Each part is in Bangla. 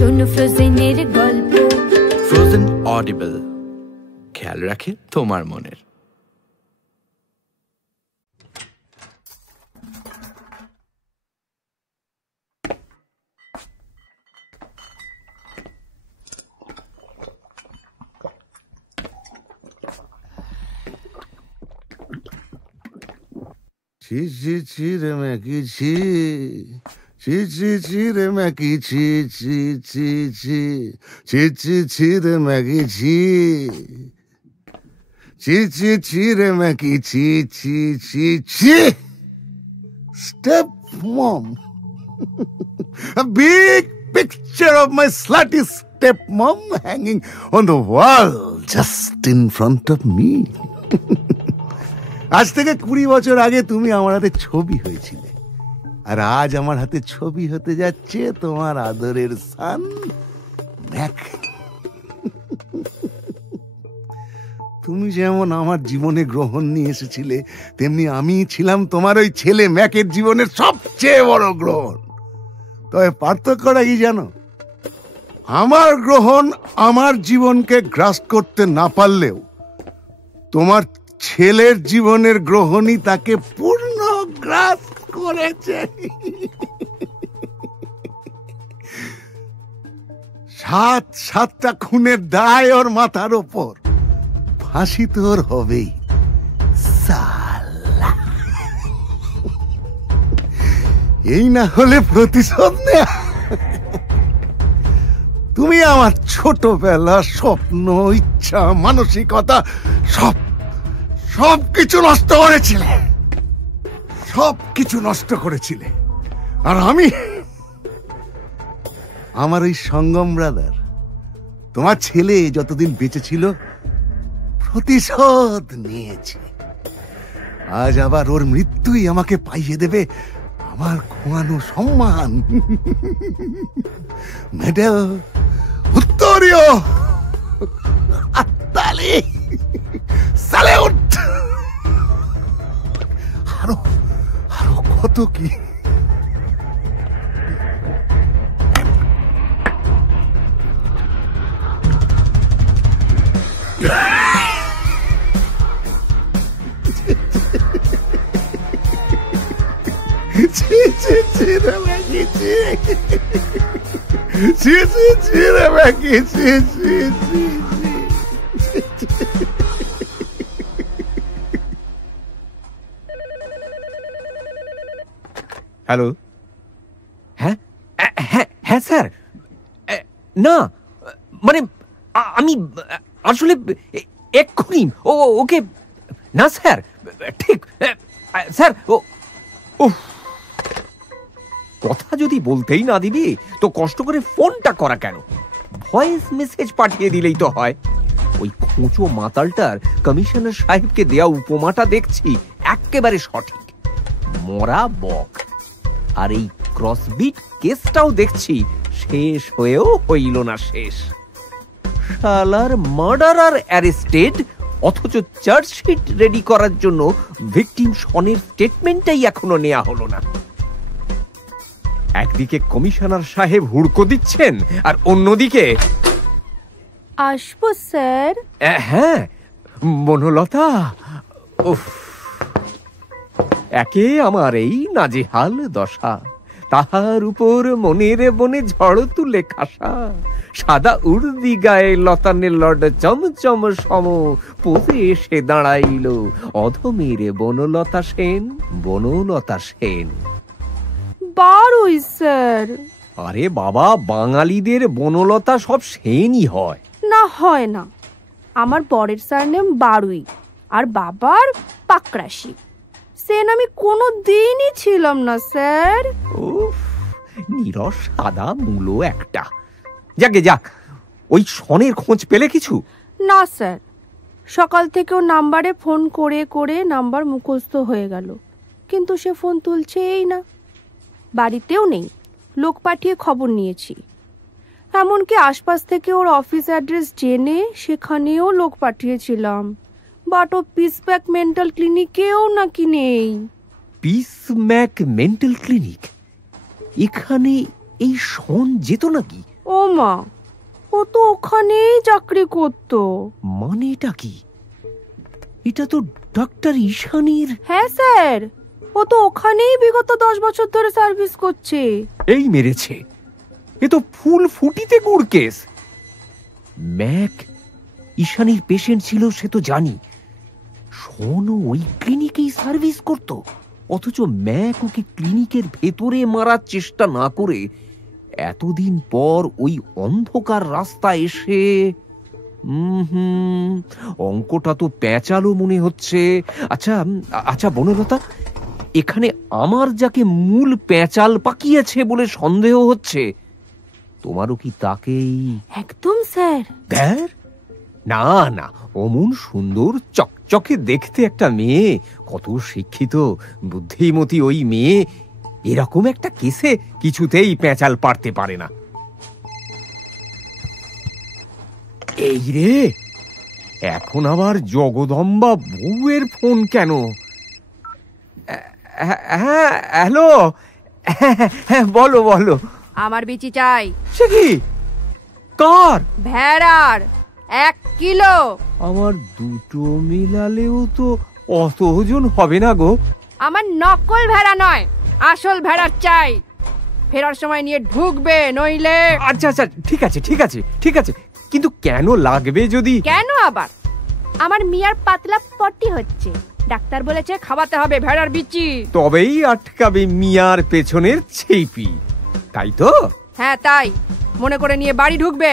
শোনো ফ্রোজেনের গল্প। ফ্রোজেন অডিবল, খেয়াল রাখে তোমার মনের। ছি ছি ছি রে ম্যাকি ছি, ছি ছি ছি রে ম্যাকি ছি, ছি ছি ছি, ছি ছি ছি রে ম্যাকি ছি, ছি ছি ছি রে ম্যাকি ছি, ছি ছি ছি। Stepmom. A big picture of my slutty stepmom hanging on the wall just in front of me. আজ থেকে 20 বছর আগে তুমি আমার হাতে ছবি হয়েছিলে, আর আজ আমার হাতে ছবি হতে যাচ্ছে তোমার আদরের সান ম্যাক। তুমি যেমন আমার জীবনে গ্রহণ নিয়ে এসেছিলে, তেমনি আমি ছিলাম তোমার ওই ছেলে ম্যাকের জীবনের সবচেয়ে বড় গ্রহণ। তবে পার্থক্যটা কি জানো? আমার গ্রহণ আমার জীবনকে গ্রাস করতে না পারলেও তোমার ছেলের জীবনের গ্রহণই তাকে পূর্ণ গ্রাস করেছে। 7টা খুনের দায় ওর মাথার ওপর, ফাঁসি তো ওর হবেই। সালা, এই না হলে প্রতিশোধ নেয়া। তুমি আমার ছোটবেলা স্বপ্ন, ইচ্ছা, মানসিকতা সবকিছু নষ্ট করেছিলে, সবকিছু নষ্ট করেছিলে। আর আমি আমার ওই সঙ্গম ব্রাদার, তোমার ছেলে যতদিন বেঁচে ছিল প্রতিশোধ নিয়েছি। আজ আবার ওর মৃত্যুই আমাকে পাইয়ে দেবে আমার খোয়ানো সম্মান, মেডেল, উত্তরীয়, তালি, স্যালুট, আরো কত কি। হ্যালো, হ্যাঁ হ্যাঁ হ্যাঁ স্যার, না মানে আমি আসলে এক্ষুনি ওকে, না স্যার, ঠিক স্যার, ও কথা যদি বলতেই না দিবি তো কষ্ট করে ফোনটা করা কেন? ভয়েস মেসেজ পাঠিয়ে দিলেই তো হয়। ওই খোঁচো মাতালটার কমিশনার সাহেবকে দেয়া উপমাটা দেখছি একেবারে সঠিক, মরা বক। আর এই ক্রসবিট কেসটাও দেখছি শেষ হয়েও হইল না শেষ। শালার মার্ডারার অ্যারেস্টেড, অথচ চার্জশিট রেডি করার জন্য ভিকটিম শনের স্টেটমেন্টটাই এখনো নেওয়া হলো না। একদিকে কমিশনার সাহেব হুড়কো দিচ্ছেন, আর অন্যদিকে আসবো স্যার। হ্যাঁ বনলতা, উফ, একে আমার এই নাজেহাল দশা, তাহার উপর মনের বনে ঝড় তুলে খাসা, সাদা উর্দি গায়ে লতানে লড চমচম সম পথে এসে দাঁড়াইল অধমের বনলতা সেন, বনলতা সেন। বারোই স্যার। আরে বাবা, বাঙালিদের বনলতা সব সেনই হয়। না হয় না, আমার বরের সারনেম বারুই আর বাবার পাকরাশি। সেন আমি কোনো দিনই ছিলাম না স্যার। উফ, নিরস সাদা মূলো একটা। যাকে যাক, ওই শনের খোঁজ পেলে কিছু? না স্যার, সকাল থেকে ও নাম্বারে ফোন করে করে নাম্বার মুখস্থ হয়ে গেল, কিন্তু সে ফোন তুলছেই না। বাড়িতেও নেই, লোক পাঠিয়ে খবর নিয়েছি। এমনকি আশপাশ থেকে ওর অফিস অ্যাড্রেস জেনে সেখানেও লোক পাঠিয়েছিলাম, বাট ও পিসব্যাক মেন্টাল ক্লিনিকেও নাকি নেই। পিসম্যাক মেন্টাল ক্লিনিক? এখানে এই শন যেত নাকি? ও মা, ও তো ওখানেই চাকরি করতো। মানেটা কি? এটা তো ডাক্তার ঈশানীর। হ্যাঁ স্যার, ও তো ওখানেই বিগত 10 বছর ধরে সার্ভিস করছে। এই মেরেছে, এ তো ফুল ফুটিতে গুড় কেস। ম্যাক ঈশানীর পেশেন্ট ছিল সে তো জানি, শোনো ওই ক্লিনিকেই সার্ভিস করত, অথচ ম্যাক ওকে ক্লিনিকের ভেতরে মারার চেষ্টা না করে এতদিন পর ওই অন্ধকার রাস্তা এসে অঙ্কটা তো প্যাঁচালো মনে হচ্ছে। আচ্ছা আচ্ছা বনলতা, এখানে আমার যাকে মূল প্যাঁচাল পাকিয়েছে বলে সন্দেহ হচ্ছে, তোমারও কি তাকেই? একদম স্যার। দেখ না না, অমন সুন্দর চকচকে দেখতে একটা মেয়ে, কত শিক্ষিত বুদ্ধিমতী ওই মেয়ে, এরকম একটা কেসে কিছুতেই প্যাঁচাল পারতে পারে না। এই রে, এখন আবার জগদম্বা বউয়ের ফোন কেন? হ্যাঁ হ্যালো, হ্যাঁ বলো বলো। আমার বিচি চাই। সে কি? কার? ভেড়ার 1 কিলো। আমার দুটো মিলালেও তো অত ওজন হবে না গো। আমার নকল ভেড়া নয়, আসল ভেড়ার চাই। ফেরার সময় নিয়ে ঢুকবে, নইলে। আচ্ছা আচ্ছা, ঠিক আছে ঠিক আছে ঠিক আছে, কিন্তু কেন লাগবে যদি? কেন আবার? আমার মিয়ার পাতলা পটি হচ্ছে, ডাক্তার বলেছে খাওয়াতে হবে ভেড়ার বিচি। তবেই আটকাবে মিয়ার পেছনের ছেপি, তাই তো? হ্যাঁ তাই, মনে করে নিয়ে বাড়ি ঢুকবে।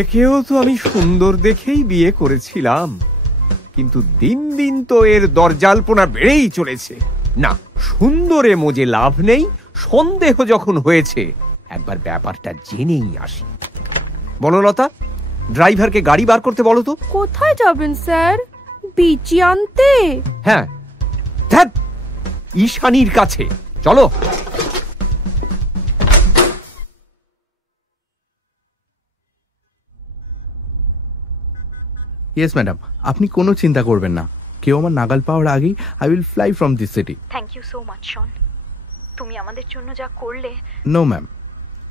একেও তো আমি সুন্দর দেখেই বিয়ে করেছিলাম, কিন্তু দিন দিন তো এর দরজালপনা বেড়েই চলেছে। না, সুন্দরে মজে লাভ নেই, সন্দেহ যখন হয়েছে একবার ব্যাপারটা জেনেই আসি। বনলতা, ড্রাইভারকে গাড়ি বার করতে বলো তো। কোথায় যাবেন স্যার? বিচি আনতে? হ্যাঁ, ধ্যাৎ, ঈশানীর কাছে চলো। ইয়েস ম্যাডাম, আপনি কোনো চিন্তা করবেন না, কেউ আমার নাগাল পাওয়ার আগেই I will fly from this city. Thank you so much Shon, তুমি আমাদের জন্য যা করলে। No ma'am,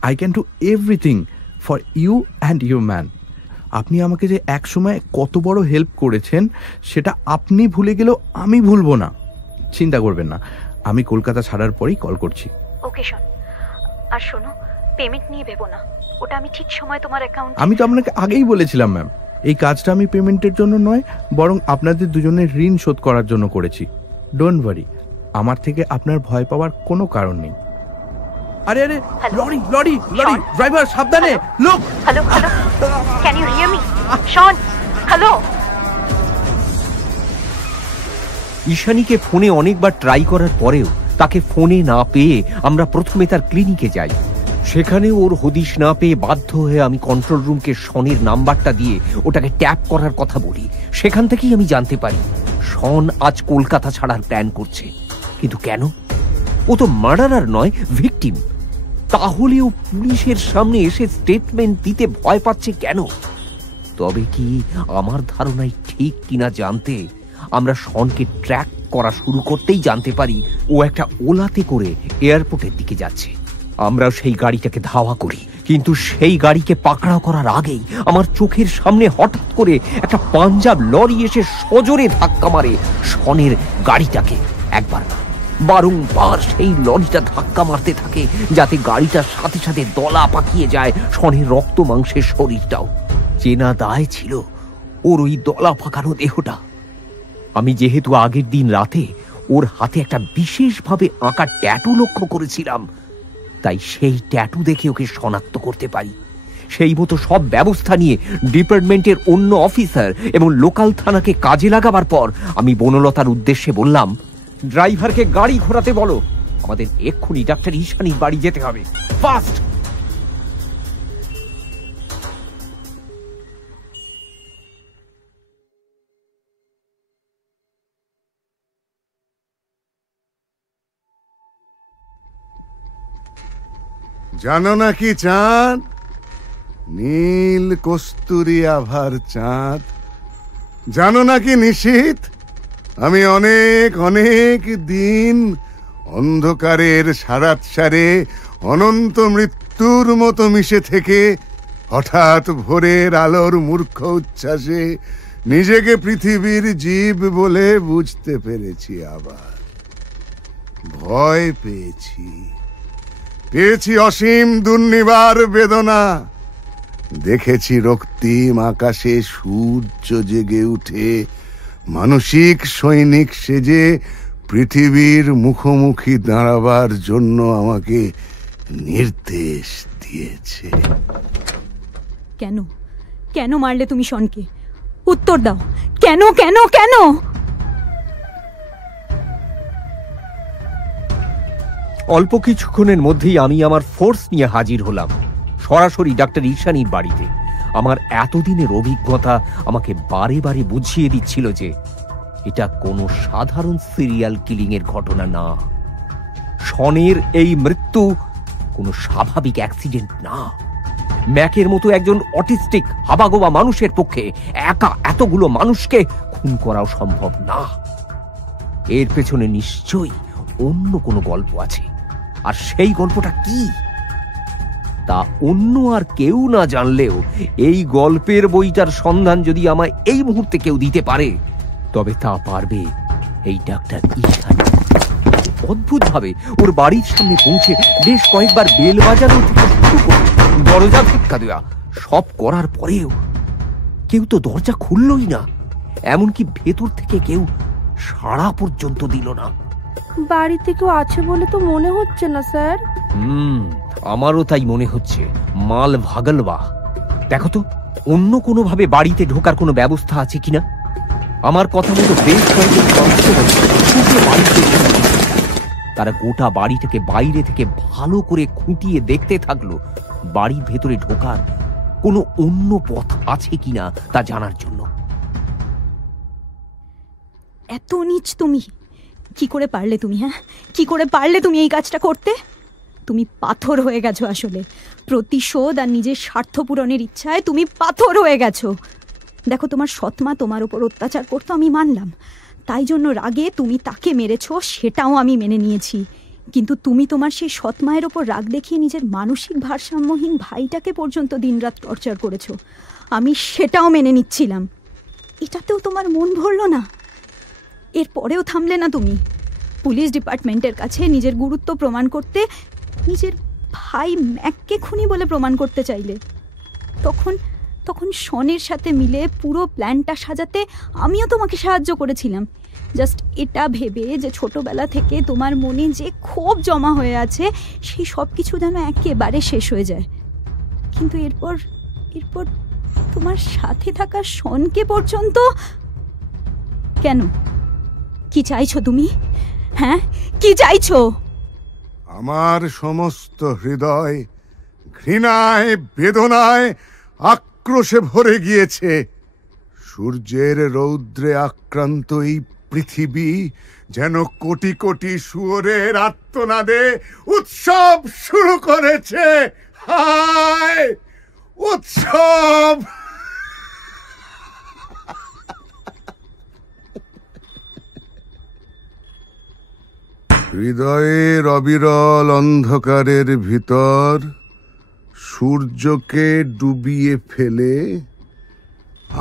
I can do everything for you and your man. আপনি আমাকে যে এক সময় কত বড় হেল্প করেছেন সেটা আপনি ভুলে গেলেও আমি ভুলবো না। চিন্তা করবেন না, আমি কলকাতা ছাড়ার পরেই কল করছি। ওকে শন, আর শোনো, পেমেন্ট নিয়ে ভেবো না, ওটা আমি ঠিক সময় তোমার অ্যাকাউন্টে। আমি তো আপনাকে আগেই বলেছিলাম ম্যাম, এই কাজটা আমি পেমেন্টের জন্য নয়, বরং আপনাদের দুজনের ঋণ শোধ করার জন্য করেছি। ডোন্ট ওয়ারি, আমার থেকে আপনার ভয় পাওয়ার কোনো কারণ নেই। আরে আরে, লরি লরি লরি, ড্রাইভার সাবধানে, লোক। Hello hello, can you hear me Shon? Hello. ঈশানীকে ফোনে অনেকবার ট্রাই করার পরেও তাকে ফোনে না পেয়ে আমরা প্রথমে তার ক্লিনিকে যাই। সেখানে ওর হদিশ না পেয়ে বাধ্য হয়ে আমি কন্ট্রোল রুমকে শনের নাম্বারটা দিয়ে ওটাকে ট্যাপ করার কথা বলি। সেখান থেকেই আমি জানতে পারি শন আজ কলকাতা ছাড়ার প্ল্যান করছে। কিন্তু কেন? ও তো মার্ডারার নয়, ভিকটিম। তাহলেও পুলিশের সামনে এসে স্টেটমেন্ট দিতে ভয় পাচ্ছে কেন? তবে কি আমার ধারণাই ঠিক কিনা জানতে আমরা শনকে ট্র্যাক করা শুরু করতেই জানতে পারি ও একটা ওলাতে করে এয়ারপোর্টের দিকে যাচ্ছে। আমরা সেই গাড়িটাকে ধাওয়া করি, কিন্তু সেই গাড়িকে পাকড়াও করার আগেই আমার চোখের সামনে হঠাৎ করে একটা পাঞ্জাব লরি এসে সজোরে ধাক্কা মারে শনের গাড়িটাকে। একবার না, বারংবার সেই লরিটা ধাক্কা মারতে থাকে, যাতে গাড়িটার সাথে সাথে দলা পাকিয়ে যায় শনের রক্ত মাংসের শরীরটাও। চেনা দায় ছিল ওর ওই দলা পাকানো দেহটা। আমি যেহেতু আগের দিন রাতে ওর হাতে একটা বিশেষভাবে আঁকা ট্যাটু লক্ষ্য করেছিলাম, তাই সেই ট্যাটু দেখে ওকে শনাক্ত করতে পারি। সেই মতো সব ব্যবস্থা নিয়ে ডিপার্টমেন্টের অন্য অফিসার এবং লোকাল থানাকে কাজে লাগাবার পর আমি বনলতার উদ্দেশ্যে বললাম, ড্রাইভারকে গাড়ি ঘোরাতে বলো, আমাদের এক্ষুনি ডাক্তার ঈশানীর বাড়ি যেতে হবে, ফাস্ট। জানো নাকি চাঁদ, নীল কস্তুরী আভার চাঁদ? জানো নাকি নিশীথ, আমি অনেক অনেক দিন অন্ধকারের সারাৎসারে অনন্ত মৃত্যুর মতো মিশে থেকে হঠাৎ ভোরের আলোর মূর্খ উচ্ছ্বাসে নিজেকে পৃথিবীর জীব বলে বুঝতে পেরেছি। আবার ভয় পেয়েছি অসীম দুর্নিবার বেদনা। দেখেছি রক্তিম আকাশে সূর্য জেগে উঠে মানসিক সৈনিক সেজে পৃথিবীর মুখোমুখি দাঁড়াবার জন্য আমাকে নির্দেশ দিয়েছে। কেন কেন মারলে তুমি শনকে? উত্তর দাও, কেন কেন কেন? অল্প কিছুক্ষণের মধ্যেই আমি আমার ফোর্স নিয়ে হাজির হলাম সরাসরি ডাক্তার ঈশানীর বাড়িতে। আমার এতদিনের অভিজ্ঞতা আমাকে বারে বারে বুঝিয়ে দিচ্ছিল যে এটা কোনো সাধারণ সিরিয়াল কিলিং এর ঘটনা না। শনের এই মৃত্যু কোনো স্বাভাবিক অ্যাক্সিডেন্ট না। ম্যাকের মতো একজন অটিস্টিক হাবাগোবা মানুষের পক্ষে একা এতগুলো মানুষকে খুন করাও সম্ভব না। এর পেছনে নিশ্চয়ই অন্য কোনো গল্প আছে। আর সেই গল্পটা কি তা অন্য আর কেউ না জানলেও এই গল্পের বইটার সন্ধান যদি আমায় এই মুহূর্তে কেউ দিতে পারে তবে তা পারবে এই ডাক্তার ঈশানী। অদ্ভুত ভাবে ওর বাড়ির সামনে পৌঁছে বেশ কয়েকবার বেল বাজানো থেকে শুরু করে দরজা ধাক্কা দেওয়া সব করার পরেও কেউ তো দরজা খুললই না। এমনকি ভেতর থেকে কেউ সাড়া পর্যন্ত দিল না। বাড়িতে কেউ আছে বলে তো মনে হচ্ছে না স্যার। আমারও তাই মনে হচ্ছে। মাল ভাগলবা। দেখো তো অন্য কোনো ভাবে বাড়িতে ঢোকার কোনো ব্যবস্থা আছে কিনা। আমার কথা মতো বেশ কয়েকজন কনস্টেবল বাড়িতে তারা গোটা বাড়িটাকে বাইরে থেকে ভালো করে খুঁটিয়ে দেখতে থাকলো বাড়ির ভেতরে ঢোকার কোনো অন্য পথ আছে কিনা তা জানার জন্য। এত নীচ তুমি! কি করে পারলে তুমি? হ্যাঁ, কি করে পারলে তুমি এই কাজটা করতে? তুমি পাথর হয়ে গেছো আসলে। প্রতিশোধ আর নিজের স্বার্থ পূরণের ইচ্ছায় তুমি পাথর হয়ে গেছো। দেখো, তোমার সৎমা তোমার উপর অত্যাচার করতো, আমি মানলাম। তাই জন্য রাগে তুমি তাকে মেরেছো, সেটাও আমি মেনে নিয়েছি। কিন্তু তুমি তোমার সেই সৎমায়ের ওপর রাগ দেখিয়ে নিজের মানসিক ভারসাম্যহীন ভাইটাকে পর্যন্ত দিনরাত টর্চার করেছো। আমি সেটাও মেনে নিচ্ছিলাম। এটাতেও তোমার মন ভরল না? এরপরেও থামলে না তুমি। পুলিশ ডিপার্টমেন্টের কাছে নিজের গুরুত্ব প্রমাণ করতে নিজের ভাই ম্যাককে খুনি বলে প্রমাণ করতে চাইলে। তখন শনের সাথে মিলে পুরো প্ল্যানটা সাজাতে আমিও তোমাকে সাহায্য করেছিলাম। জাস্ট এটা ভেবে যে ছোটবেলা থেকে তোমার মনে যে ক্ষোভ জমা হয়ে আছে সেই সব কিছু যেন একেবারে শেষ হয়ে যায়। কিন্তু এরপর তোমার সাথে থাকা শনকে পর্যন্ত কেন? কি চাইছো তুমি? হ্যাঁ, কি চাইছো? আমার সমস্ত হৃদয় ঘৃণায়, বেদনায়, আক্রোশে ভরে গিয়েছে। সূর্যের রৌদ্রে আক্রান্ত এই পৃথিবী যেন কোটি কোটি শুয়োরের আর্তনাদে উৎসব শুরু করেছে। হায় উৎসব! হৃদয়ের অবিরল অন্ধকারের ভিতর সূর্যকে ডুবিয়ে ফেলে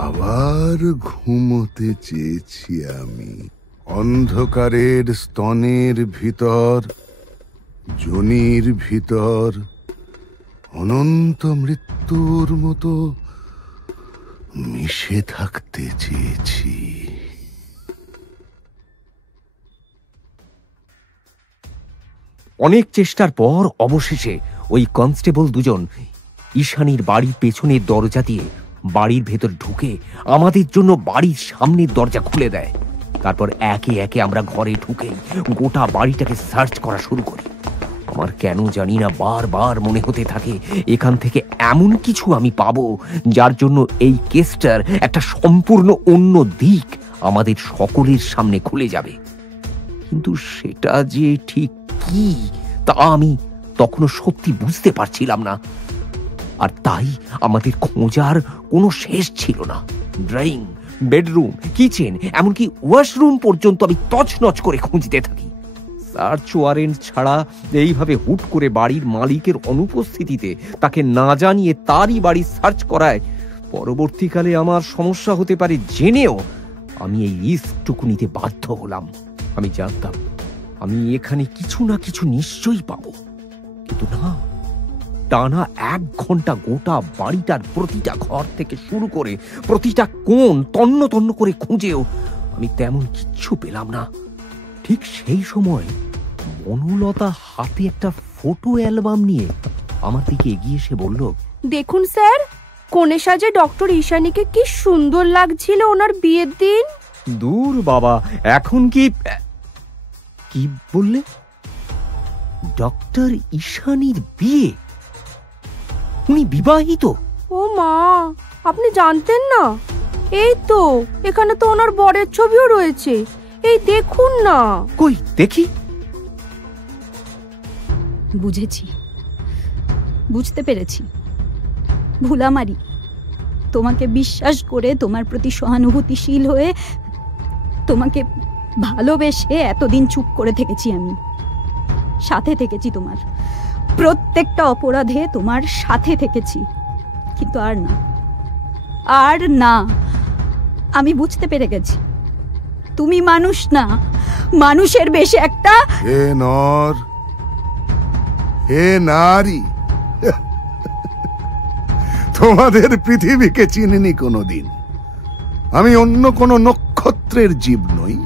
আবার ঘুমোতে চেয়েছি আমি। অন্ধকারের স্তনের ভিতর, যোনির ভিতর অনন্ত মৃত্যুর মতো মিশে থাকতে চেয়েছি। অনেক চেষ্টার পর অবশেষে ওই কনস্টেবল দুজন ঈশানীর বাড়ির পেছনের দরজা দিয়ে বাড়ির ভেতর ঢুকে আমাদের জন্য বাড়ির সামনের দরজা খুলে দেয়। তারপর একে একে আমরা ঘরে ঢুকে গোটা বাড়িটাকে সার্চ করা শুরু করি। আমার কেন জানি না বারবার মনে হতে থাকে এখান থেকে এমন কিছু আমি পাবো যার জন্য এই কেসটার একটা সম্পূর্ণ অন্য দিক আমাদের সকলের সামনে খুলে যাবে। কিন্তু সেটা যে ঠিক কি তা আমি তখনও সত্যি বুঝতে পারছিলাম না। আর তাই আমাদের খোঁজার কোনো শেষ ছিল না। ড্রয়িং, বেডরুম, কিচেন, এমনকি ওয়াশরুম পর্যন্ত আমি তছনছ করে খুঁজতে থাকি। সার্চ ওয়ারেন্ট ছাড়া এইভাবে হুট করে বাড়ির মালিকের অনুপস্থিতিতে তাকে না জানিয়ে তারই বাড়ি সার্চ করায় পরবর্তীকালে আমার সমস্যা হতে পারে জেনেও আমি এই রিস্কটুকু নিতে বাধ্য হলাম। আমি জানতাম আমি এখানে কিছু না কিছু নিশ্চয়ই পাবো, কিন্তু না, টানা 1 ঘন্টা গোটা বাড়িটার প্রতিটা ঘর থেকে শুরু করে প্রতিটা কোণ তন্ন তন্ন করে খুঁজেও আমি তেমন কিচ্ছু পেলাম না। ঠিক সেই সময় বনলতা হাতে একটা ফটো অ্যালবাম নিয়ে আমার দিকে এগিয়ে এসে বলল, দেখুন স্যার, কনে সাজে ডক্টর ঈশানীকে কি সুন্দর লাগছিল ওনার বিয়ের দিন। দূর বাবা, এখন কি কি বললে? ডক্টর ঈশানীর বিয়ে? উনি বিবাহিত? ও মা, আপনি জানতেন না? এই তো এখানে তো ওনার বরের ছবিও রয়েছে, এই দেখুন না। কই দেখি। বুঝেছি, বুঝতে পেরেছি, ভুলামারি। তোমাকে বিশ্বাস করে, তোমার প্রতি সহানুভূতিশীল হয়ে, তোমাকে ভালোবেসে এতদিন চুপ করে থেকেছি আমি। সাথে থেকেছি, তোমার প্রত্যেকটা অপরাধে তোমার সাথে থেকেছি, কিন্তু আর না, আর না। আমি বুঝতে পেরে গেছি তুমি মানুষ না, মানুষের বেশে একটা হে নর, হে নারী, তোমাদের পৃথিবীকে চিনিনি কোনোদিন। আমি অন্য কোনো নক্ষত্রের জীব নই,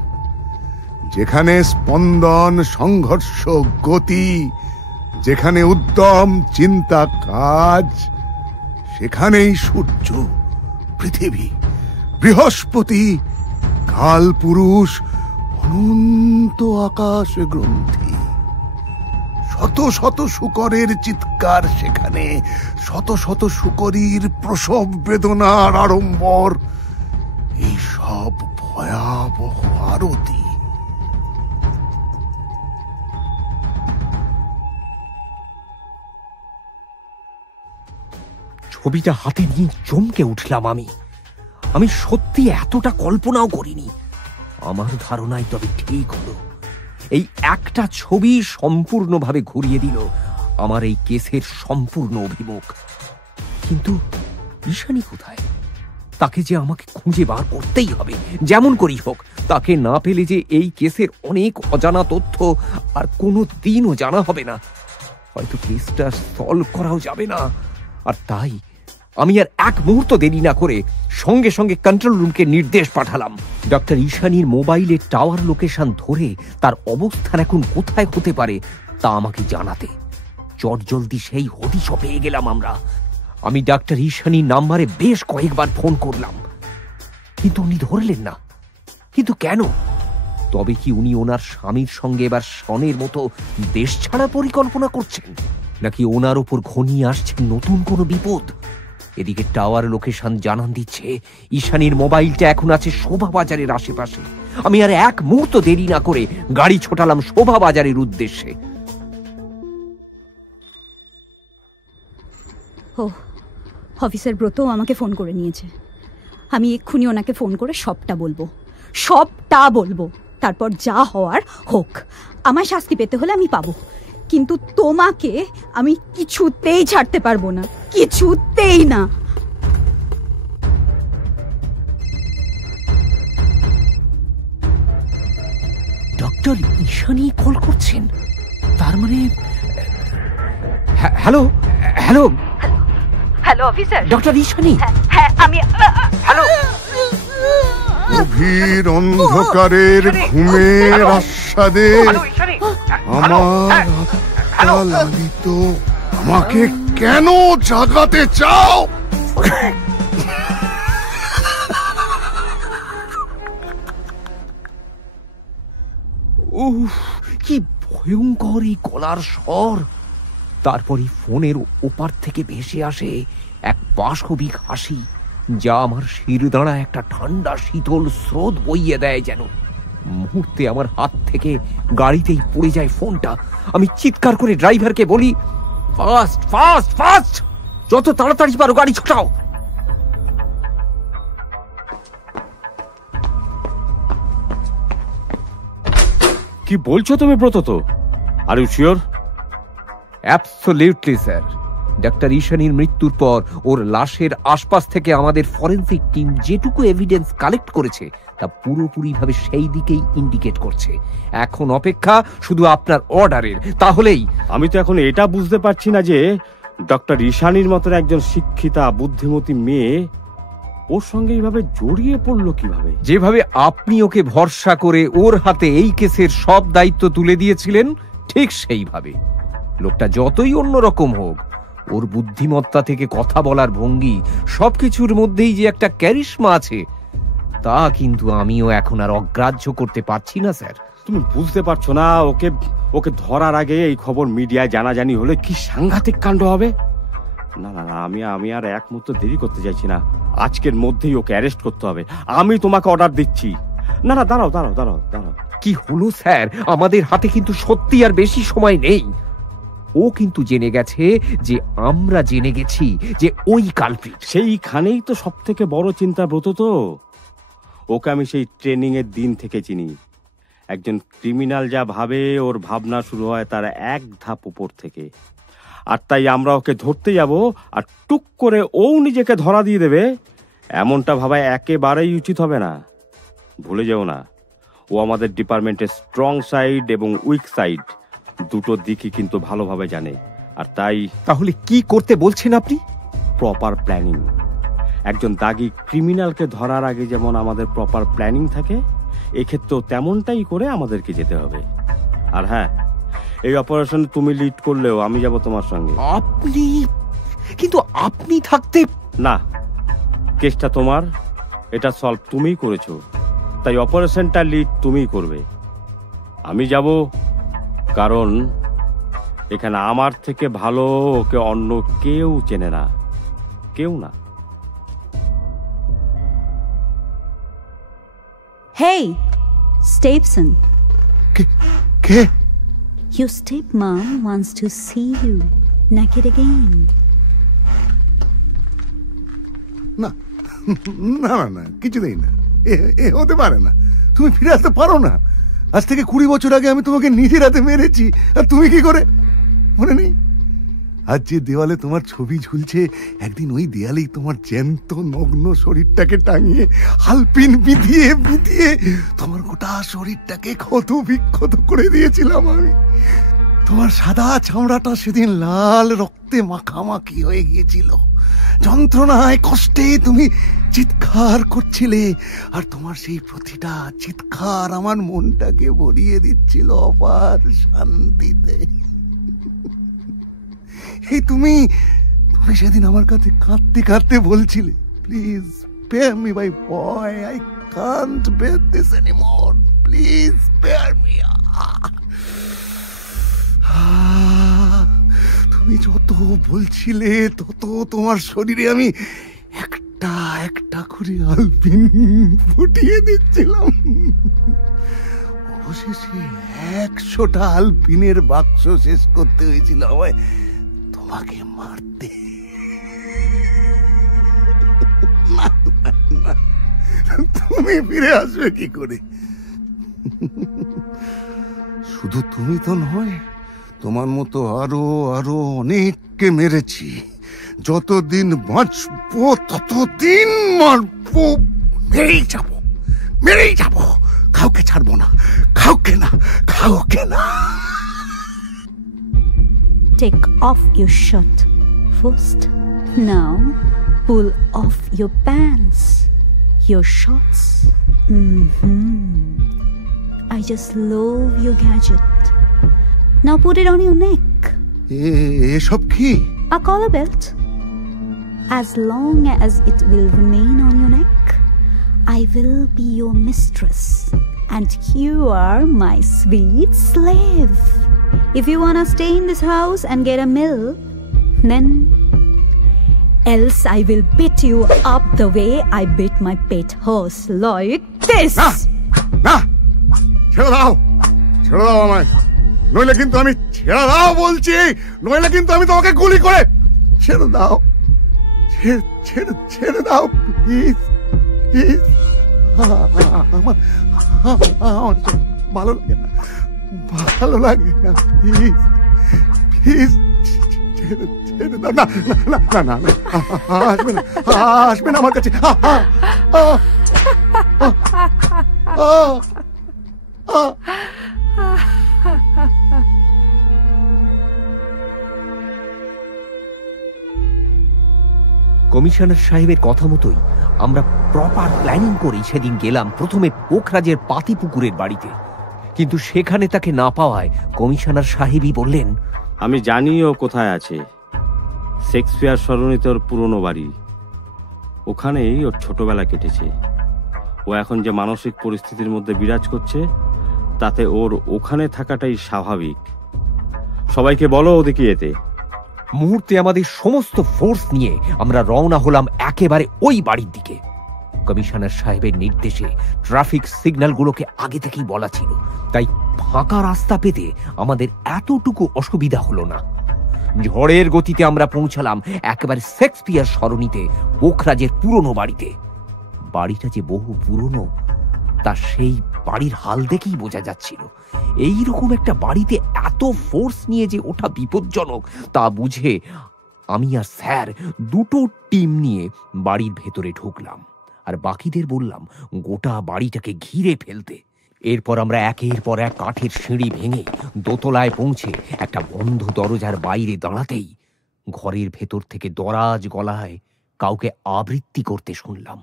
যেখানে স্পন্দন, সংঘর্ষ, গতি, যেখানে উদ্যম, চিন্তা, কাজ, সেখানেই সূর্য, পৃথিবী, বৃহস্পতি, কালপুরুষ, অনন্ত আকাশ গ্রন্থি। শত শত শুকরের চিৎকার সেখানে, শত শত শুকরীর প্রসব বেদনার আড়ম্বর, এই সব ভয়াবহ আরতি। ছবিটা হাতে নিয়ে চমকে উঠলাম আমি সত্যি এতটা কল্পনাও করিনি। আমার ধারণাই তবে ঠিক হলো। এই একটা ছবি সম্পূর্ণভাবে ঘুরিয়ে দিল আমার এই কেসের সম্পূর্ণ অভিমুখ। কিন্তু ঈশানী কোথায়? তাকে যে আমাকে খুঁজে বার করতেই হবে, যেমন করেই হোক। তাকে না পেলে যে এই কেসের অনেক অজানা তথ্য আর কোনো দিনও জানা হবে না, হয়তো কেসটা সলভ করাও যাবে না। আর তাই আমি আর 1 মুহূর্ত দেরি না করে সঙ্গে সঙ্গে কন্ট্রোল রুমকে নির্দেশ পাঠালাম ডক্টর ঈশানীর মোবাইলের টাওয়ার লোকেশন ধরে তার অবস্থান এখন কোথায় হতে পারে তা আমাকে জানাতে। চটজলদি সেই হদিশও পেয়ে গেলাম আমরা। আমি ডাক্তার ঈশানীর নাম্বারে বেশ কয়েকবার ফোন করলাম, কিন্তু উনি ধরলেন না। কিন্তু কেন? তবে কি উনি ওনার স্বামীর সঙ্গে এবার শনের মতো দেশ ছাড়া পরিকল্পনা করছেন, নাকি ওনার উপর ঘনিয়ে আসছে নতুন কোনো বিপদ? এদিকে টাওয়ার লোকেশন জানান দিচ্ছে ঈশানীর মোবাইলটা এখন আছে শোভা বাজারের আশেপাশে। আমি আর 1 মুহূর্ত দেরি না করে গাড়ি ছোটালাম শোভা বাজারের উদ্দেশ্যে। ও, অফিসার ব্রত আমাকে ফোন করে নিয়েছে। আমি এক্ষুনি ওনাকে ফোন করে সবটা বলবো, সবটা বলবো। তারপর যা হওয়ার হোক। আমার শাস্তি পেতে হলে আমি পাবো, কিন্তু তোমাকে আমি কিছুতেই ছাড়তে পারবো না, কিছুতেই না। ডক্টর ঈশানী কল করছেন, তার মানে hello hello hello officer, doctor Ishani. হ্যাঁ আমি। হ্যালো। গভীর অন্ধকারের ঘুমের আস্বাদে আমার আত্মা লালিত। আমাকে কেন জাগাতে চাও? উফ, কি ভয়ঙ্কর এই গলার স্বর। তারপরই ফোনের ওপার থেকে ভেসে আসে এক পাশবিক হাসি, যা আমার শিরদাঁড়া একটা ঠান্ডা শীতল স্রোত বইয়ে দেয় যেন। মুহূর্তে আমার হাত থেকে গাড়িতেই পড়ে যায় ফোনটা। আমি চিৎকার করে ড্রাইভারকে বলি, ফাস্ট ফাস্ট ফাস্ট, যত তাড়াতাড়ি পারো গাড়ি ছোটাও। কি বলছো তুমি ব্রতত? Are you sure? Absolutely sir. Doctor ঈশানীর মৃত্যুর পর ওর লাশের আশপাশ থেকে আমাদের ফরেনসিক টিম যেটুকু এভিডেন্স কালেক্ট করেছে তা পুরোপুরিভাবে সেই দিকেই ইন্ডিকেট করছে। এখন অপেক্ষা শুধু আপনার অর্ডারের। তাহলেই আমি তো এখন এটা বুঝতে পারছি না যে ডক্টর ঈশানীর মতন একজন শিক্ষিতা বুদ্ধিমতী মেয়ে ওর সঙ্গে এইভাবে জড়িয়ে পড়লো কিভাবে। যেভাবে আপনি ওকে ভরসা করে ওর হাতে এই কেসের সব দায়িত্ব তুলে দিয়েছিলেন ঠিক সেইভাবে। লোকটা যতই অন্যরকম হোক, ওর বুদ্ধিমত্তা থেকে কথা বলার ভঙ্গি সবকিছুর মধ্যেই যে একটা ক্যারিশমা আছে তা কিন্তু আমিও এখন আর অগ্রাহ্য করতে পারছি না স্যার। তুমি বুঝতে পারছো না ওকে ওকে ধরার আগে এই খবর মিডিয়ায় জানাজানি হলে কি সাংঘাতিক কাণ্ড হবে। না না না, আমি আর এক মুহূর্ত দেরি করতে চাইছি না। আজকের মধ্যেই ওকে অ্যারেস্ট করতে হবে। আমি তোমাকে অর্ডার দিচ্ছি। না না, দাঁড়াও দাঁড়াও দাঁড়াও দাঁড়াও। কি হলো স্যার? আমাদের হাতে কিন্তু সত্যি আর বেশি সময় নেই। ও কিন্তু জেনে গেছে যে আমরা জেনে গেছি যে ওই কালপ্রিট। সেইখানেই তো সব থেকে বড় চিন্তা ব্রত। তো ওকে আমি সেই ট্রেনিং এর দিন থেকে চিনি। একজন ক্রিমিনাল যা ভাবে ওর ভাবনা শুরু হয় তার এক ধাপ উপর থেকে। আর তাই আমরা ওকে ধরতে যাব আর টুক করে ও নিজেকে ধরা দিয়ে দেবে, এমনটা ভাবা একেবারেই উচিত হবে না। ভুলে যেও না, ও আমাদের ডিপার্টমেন্টের স্ট্রং সাইড এবং উইক সাইড দুটো দিকই কিন্তু ভালোভাবে জানে। আর তাই তাহলে কি করতে বলছেন আপনি? Proper planning. একজন দাগী ক্রিমিনালকে ধরার আগে যেমন আমাদের প্রপার প্ল্যানিং থাকে, এক্ষেত্রেও তেমনটাই করে আমাদেরকে যেতে হবে। আর হ্যাঁ, এই অপারেশন তুমি লিড করলেও আমি যাব তোমার সঙ্গে। আপনি? কিন্তু আপনি থাকতে না, কেসটা তোমার, এটা সলভ তুমিই করেছো, তাই অপারেশনটা লিড তুমিই করবে। আমি যাব কারণ এখানে আমার থেকে ভালো ওকে অন্য কেউ চেনে না, কেউ না। Hey, Stepson. K? Your stepmom wants to see you naked again. না না না না, কিছুতেই না। এ হতে পারে না। তুমি ফিরে আসতে পারো না। আজ থেকে 20 বছর আগে আমি তোমাকে নিজের হাতে মেরেছি, আর তুমি কি করে মনে নেই? আজ যে দেওয়ালে তোমার ছবি ঝুলছে, একদিন ওই দেয়ালেই তোমার জ্যান্ত নগ্ন শরীরটাকে টাঙিয়ে হালপিন বিধিয়ে বিধিয়ে তোমার গোটা শরীরটাকে ক্ষত বিক্ষত করে দিয়েছিলাম আমি। তোমার সাদা চামড়াটা সেদিন লাল রক্তে মাখামাখি হয়ে গিয়েছিল। যন্ত্রণায় কষ্টে তুমি চিৎকার করছিলে, আর তোমার সেই প্রতিটা চিৎকার আমার মনটাকে ভরিয়ে দিচ্ছিল অপার শান্তিতে। এই তুমি সেদিন আমার কাছে কাঁদতে কাঁদতে বলছিলে, please spare me my boy, I can't bear this anymore, please spare me. তুমি যত বলছিলে তত তোমার শরীরে আমি একটা একটা করে আলপিন ফুটিয়ে দিচ্ছিলাম। অবশেষে 100টা আলপিনের বাক্স শেষ করতে হয়েছিল আমায় তোমাকে মারতে। তুমি ফিরে আসবে কি করে? শুধু তুমি তো নয়, তোমার মতো আরো আরো অনেককে মেরেছি। যতদিন বাঁচবো ততদিন মারবো, মেরেই যাবো, কাউকে ছাড়বো না, কাউকে না। Take off your shirt first. Now pull off your pants, your shorts. I just love your gadget. Now put it on your neck. এসব কি? A collar belt. As long as it will remain on your neck, I will be your mistress and you are my sweet slave. If you wanna stay in this house and get a mill, then else I will beat you up the way I beat my pet horse, like this. না, ছেড়ে দাও আমায়, নইলে কিন্তু আমি ছেড়ে দাও বলছি, নইলে কিন্তু আমি তোমাকে গুলি করে ছেড়ে দাও, ছেড়ে দাও প্লিজ। আমার ভালো লাগে না, ভালো লাগে না, প্লিজ প্লিজ ছেড়ে দাও। না না না না না, আসবে না, আসবে না আমার কাছে। কমিশনার সাহেবের কথা মতোই আমরা প্রপার প্ল্যানিং করেই সেদিন গেলাম প্রথমে পোখরাজের পাতিপুকুরের বাড়িতে। কিন্তু সেখানে তাকে না পাওয়ায় কমিশনার সাহেবই বললেন, আমি জানি ও কোথায় আছে। শেক্সপিয়ার সরণিত ওর পুরনো বাড়ি, ওখানেই ওর ছোটবেলা কেটেছে। ও এখন যে মানসিক পরিস্থিতির মধ্যে বিরাজ করছে তাতে ওর ওখানে থাকাটাই স্বাভাবিক। সবাইকে বলো ওদিকে যেতে। মুহূর্তে আমাদের সমস্ত ফোর্স নিয়ে আমরা রওনা হলাম একেবারে ওই বাড়ির দিকে। কমিশনার সাহেবের নির্দেশে ট্রাফিক সিগন্যালগুলোকে আগে থেকেই বলা ছিল, তাই ফাঁকা রাস্তা পেতে আমাদের এতটুকু অসুবিধা হলো না। ঝড়ের গতিতে আমরা পৌঁছালাম একেবারে শেক্সপিয়ার সরণিতে পোখরাজের পুরনো বাড়িতে। বাড়িটা যে বহু পুরনো তা সেই বাড়ির হাল দেখেই বোঝা যাচ্ছিল। এইরকম একটা বাড়িতে এত ফোর্স নিয়ে যে ওঠা বিপজ্জনক তা বুঝে আমি আর স্যার দুটো টিম নিয়ে বাড়ির ভেতরে ঢুকলাম আর বাকিদের বললাম গোটা বাড়িটাকে ঘিরে ফেলতে। এরপর আমরা একের পর এক কাঠের সিঁড়ি ভেঙে দোতলায় পৌঁছে একটা বন্ধ দরজার বাইরে দাঁড়াতেই ঘরের ভেতর থেকে দরাজ গলায় কাউকে আবৃত্তি করতে শুনলাম।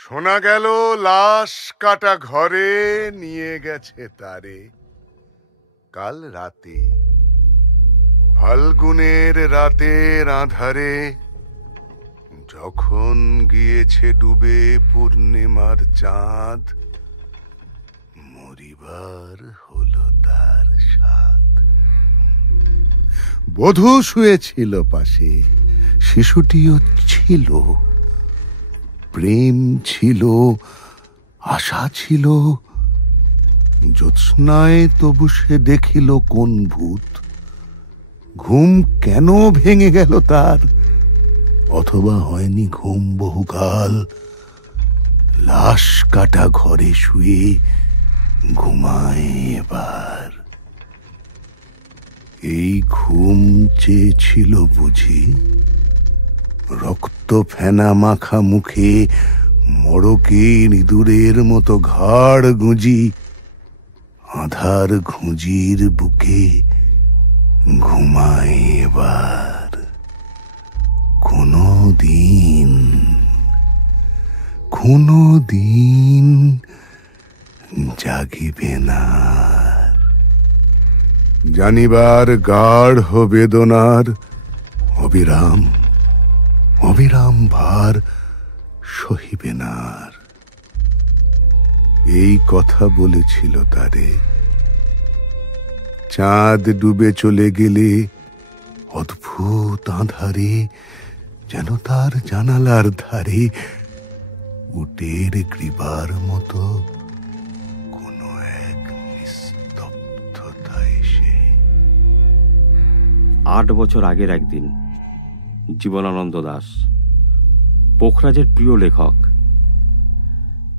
শোনা গেল লাশ কাটা ঘরে নিয়ে গেছে তারে কাল রাতে, ফাল্গুনের রাতের আঁধারে, যখন গিয়েছে ডুবে পূর্ণিমার চাঁদ, মরিবার হলো তার স্বাদ। বধূ শুয়েছিল পাশে, শিশুটিও ছিল, প্রেম ছিল, আশা ছিল। জ্যোৎস্নায় তবু সে দেখিল কোন ভূত, ঘুম কেন ভেঙে গেল তার, অথবা হয়নি ঘুম বহুকাল, লাশ কাটা ঘরে শুয়ে ঘুমায় এবার। এই ঘুম চেয়েছিল বুঝি, রক্ত ফেনা মাখা মুখে মড়কে ইঁদুরের মতো ঘাড় গুঁজি, আধার ঘুঁজির বুকে ঘুমায় এবার। কোনো দিন জাগিবে না, জানিবার গাঢ় বেদনার অবিরাম অবিরাম ভার সহিবে না। এই কথা বলেছিল তারে। চাঁদ ডুবে চলে গেলে অদ্ভুত আঁধারে যেন তার জানালার ধারে উটের গ্রীবার মতো কোনো এক নিস্তব্ধতা এসে। 8 বছর আগের একদিন জীবনানন্দ দাস, পোখরাজের প্রিয় লেখক,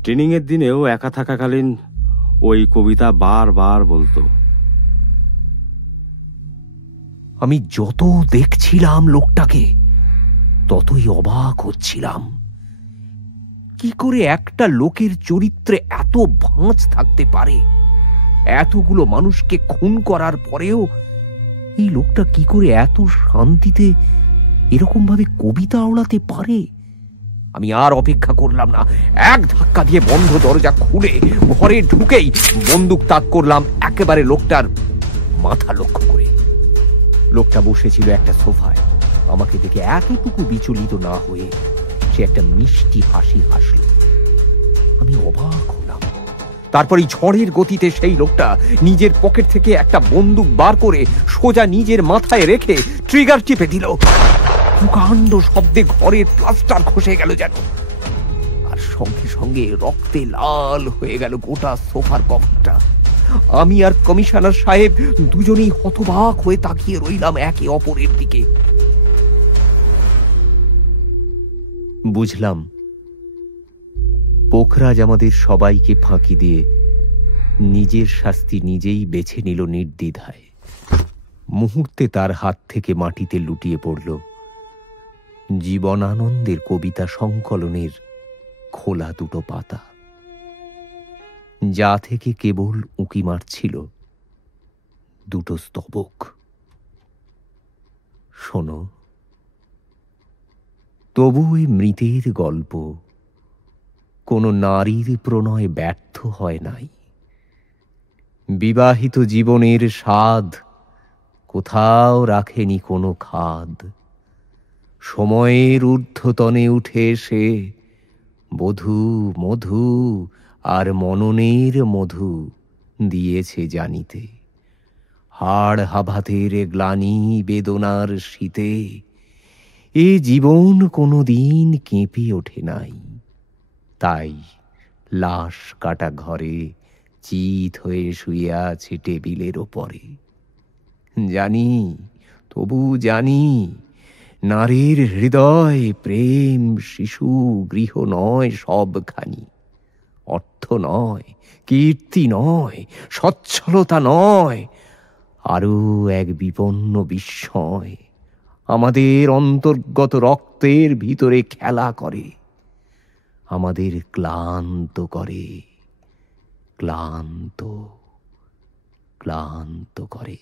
ট্রেনিংয়ের দিনেও একা থাকাকালীন ওই কবিতা বারবার বলতো। আমি যত দেখছিলাম লোকটাকে ততই অবাক হচ্ছিলাম। কি করে একটা লোকের চরিত্রে এত ভাঁজ থাকতে পারে? এতগুলো মানুষকে খুন করার পরেও এই লোকটা কি করে এত শান্তিতে এরকম ভাবে কবিতা আওড়াতে পারে? আমি আর অপেক্ষা করলাম না, এক ধাক্কা দিয়ে বন্ধ দরজা খুলে ঘরে ঢুকেই বন্দুক তাক করলাম একেবারে লোকটার মাথা লক্ষ্য করে। লোকটা বসেছিল একটা সোফায়। আমাকে দেখে এতটুকু বিচলিত না হয়ে সে একটা মিষ্টি হাসি হাসল। আমি অবাক হলাম। তারপরই ঝড়ের গতিতে সেই লোকটা নিজের পকেট থেকে একটা বন্দুক বার করে সোজা নিজের মাথায় রেখে ট্রিগার টিপে দিল। প্রকাণ্ড শব্দে ঘরের প্লাস্টার খসে গেল যেন, আর সঙ্গে সঙ্গে রক্তে লাল হয়ে গেল গোটা সোফার কভারটা। আমি আর কমিশনার সাহেব দুজনেই হতবাক হয়ে তাকিয়ে রইলাম একে অপরের দিকে। বুঝলাম পোখরাজ আমাদের সবাইকে ফাঁকি দিয়ে নিজের শাস্তি নিজেই বেছে নিল নির্দ্বিধায়। মুহূর্তে তার হাত থেকে মাটিতে লুটিয়ে পড়ল জীবনানন্দের কবিতা সংকলনের খোলা দুটো পাতা, যা থেকে কেবল উঁকি মারছিল দুটো স্তবক। শোনো, তবু ওই মৃতের গল্প কোনো নারীর প্রণয় ব্যর্থ হয় নাই। বিবাহিত জীবনের স্বাদ কোথাও রাখেনি কোনো খাদ। সময়ের ঊর্ধ্বতনে উঠে এসে বধূ মধু আর মননের মধু দিয়েছে জানিতে। হাড় হাভাতের গ্লানি বেদনার শীতে এ জীবন কোনো দিন কেঁপে ওঠে নাই। তাই লাশ কাটা ঘরে চিত হয়ে শুয়ে আছে টেবিলের ওপরে। জানি, তবু জানি, নারীর হৃদয় প্রেম শিশু গৃহ নয় সবখানি। অর্থ নয়, কীর্তি নয়, সচ্ছলতা নয়, আরো এক বিপন্ন বিস্ময় আমাদের অন্তর্গত রক্তের ভিতরে খেলা করে, আমাদের ক্লান্ত করে, ক্লান্ত ক্লান্ত করে।